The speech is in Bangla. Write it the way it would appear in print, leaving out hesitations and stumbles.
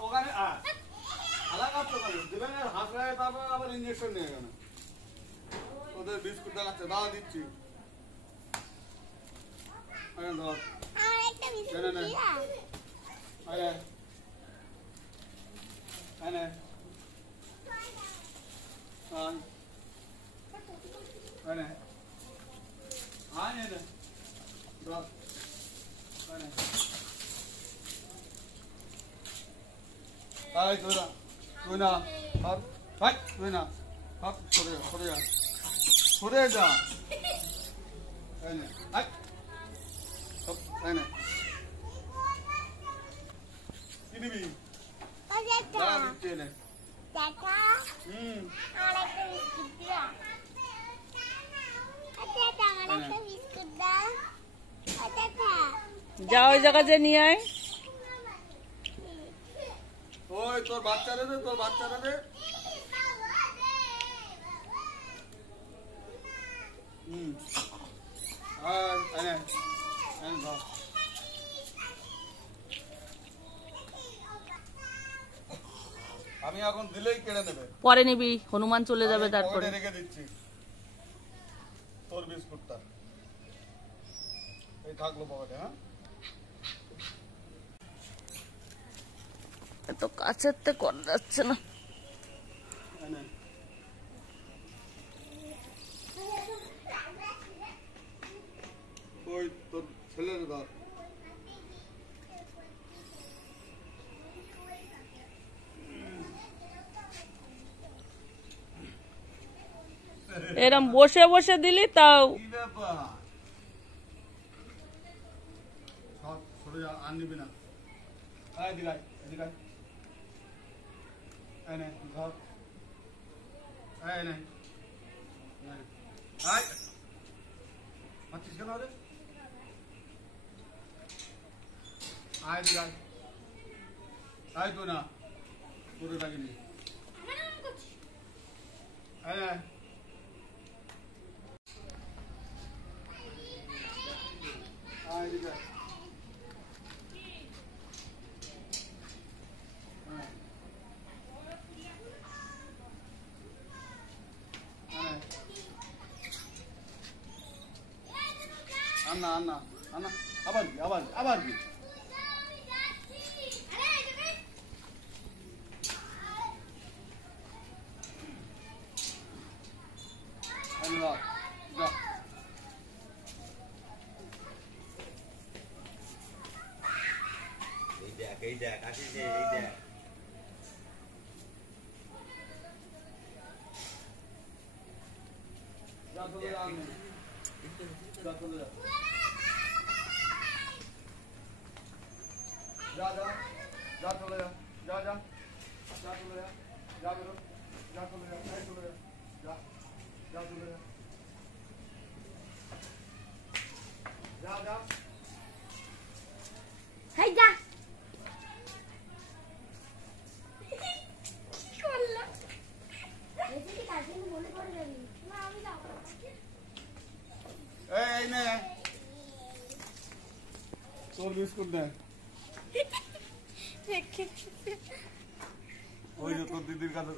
ওখানে আলাদা তো দেবেন আর হাসপাতালে তারপর আবার ইঞ্জেকশন নিয়ে গেল ওদের বিস্কুট দেখাচ্ছে দাওয়া দিচ্ছি তুই না তুই না সরে যা কি নিবি যা ওই জায়গা যে নিয়ে আয় ওই তোর বাচ্চারা দে আমি এখন দিলেই কেড়ে নেবে পরে নিবি হনুমান চলে যাবে তারপরে রেখে দিচ্ছি তোর বিস্কুটটা এই থাকলো পকেটে হ্যাঁ এত কাছের তে করা যাচ্ছে না ওই তোর ছেলের ধর এরম বসে বসে দিলি তাও কি ব্যাপার সরে যা আর নিবি না ধর মারছিস কেন রে আয় তো না তোরে লাগিনি আন্না আবার কি এই দেখ আসিস এই দেখ তোর বিস্কুট দে ওই যে তোর দিদির কাছে